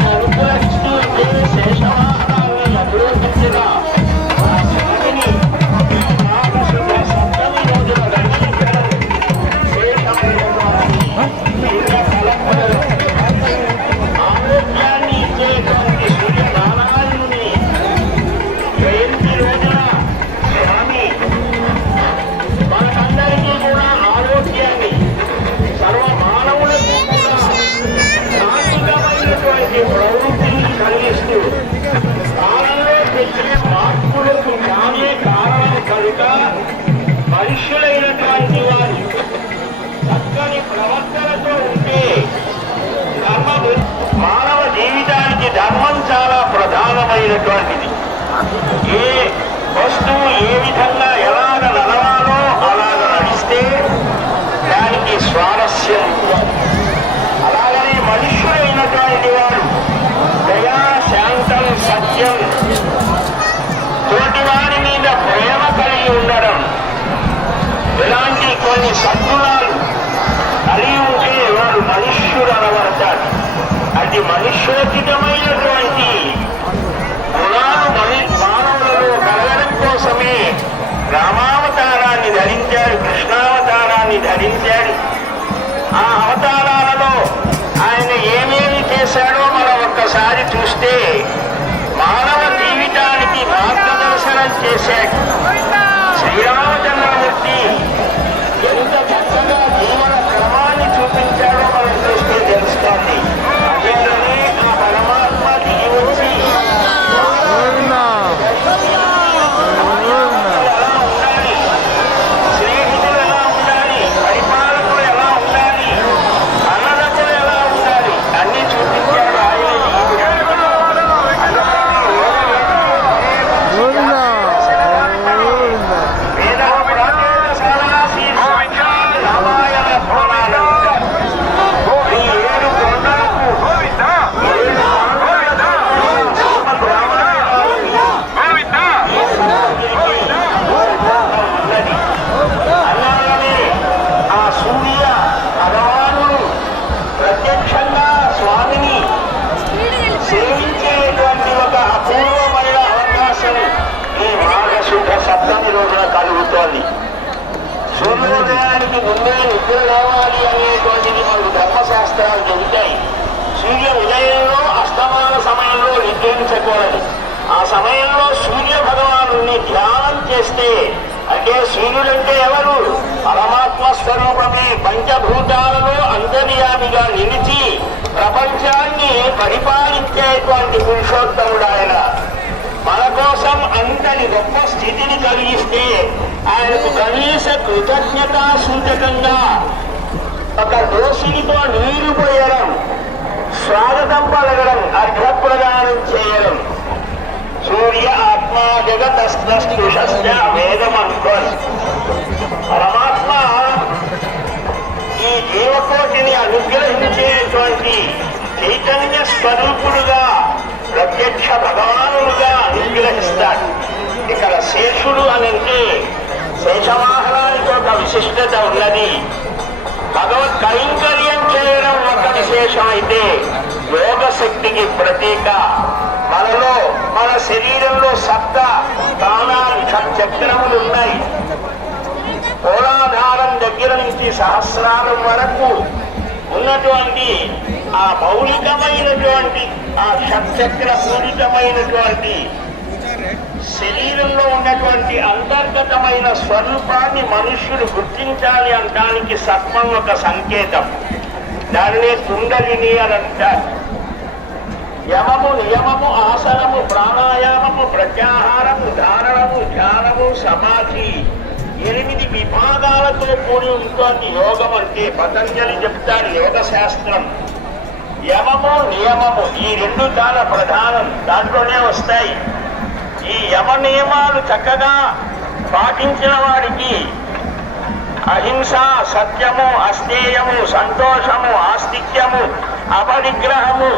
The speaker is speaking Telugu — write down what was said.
దాన్ని కనుక మనుషులైనటువంటి వారు చక్కని ప్రవర్తనతో ఉంటే ధర్మము మానవ జీవితానికి ధర్మం చాలా ప్రధానమైనటువంటిది. ఏ వస్తువు ఏ విధంగా అది మనుష్యోచితమైనటువంటి గుణాలు మని మానవులలో కలగడం కోసమే. రామావతారాన్ని ధరించాడు కృష్ణావతారాన్ని ధరించాడు. ఆ అవతారాలలో ఆయన ఏమేమి చేశాడో మనం ఒక్కసారి చూస్తే మానవ జీవితానికి మార్గదర్శనం చేశాడు. శ్రీరామచంద్రమూర్తి సూర్యోదయానికి ముందే నిద్ర రావాలి అనేటువంటిది మనకు ధర్మశాస్త్రాలు చెబుతాయి. సూర్య ఉదయంలో అస్తమాన సమయంలో నిద్రించకూడదు ఆ సమయంలో సూర్య భగవాను ధ్యానం చేస్తే అంటే సూర్యుడంటే ఎవరు? పరమాత్మ స్వరూపమే పంచభూతాలలో అంతర్యామిగా నిలిచి ప్రపంచాన్ని పరిపాలించేటువంటి పురుషోత్తముడు ఆయన. మన కోసం అంతటి గొప్ప స్థితిని కలిగిస్తే ఆయన కృతజ్ఞత సూచకంగా ఒక దోషినితో నీరు పోయడం స్వాగతం పలకడం అర్ఘప్రదానం చేయడం. సూర్య ఆత్మ జగతస్పృశస్య వేదమంత్రం పరమాత్మ ఈ జీవకోటిని అనుగ్రహించేటువంటి చైతన్య స్వరూపుడుగా ప్రత్యక్ష భగవానుడుగా అనుగ్రహిస్తాడు ఇక్కడ శేషుడు అని అంటే శేషవాహనానికి ఒక విశిష్టత ఉన్నది భగవత్ కైంకర్యం చేయడం ఒక విశేషం అయితే యోగ శక్తికి ప్రతీక. మనలో మన శరీరంలో సప్త స్థానాలు చక్రములు ఉన్నాయి. మూలాధారం దగ్గర నుంచి సహస్రారం వరకు ఉన్నటువంటి ఆ మౌలికమైనటువంటి ఆ షట్చక్ర పూరితమైనటువంటి శరీరంలో ఉన్నటువంటి అంతర్గతమైన స్వరూపాన్ని మనుష్యుడు గుర్తించాలి అనడానికి సత్వం ఒక సంకేతం. దానినే కుండలిని అని అంటారు. యమము నియమము ఆసనము ప్రాణాయామము ప్రత్యాహారము ధారణము ధ్యానము సమాధి ఎనిమిది విభాగాలతో కూడి ఉంటుంది యోగం అంటే. పతంజలి చెప్తాడు యోగ శాస్త్రం. యమము నియమము ఈ రెండు చాలా ప్రధానం. దాంట్లోనే వస్తాయి. ఈ యమ నియమాలు చక్కగా పాటించిన వాడికి అహింస సత్యము అస్థేయము సంతోషము ఆస్తిక్యము అపరిగ్రహము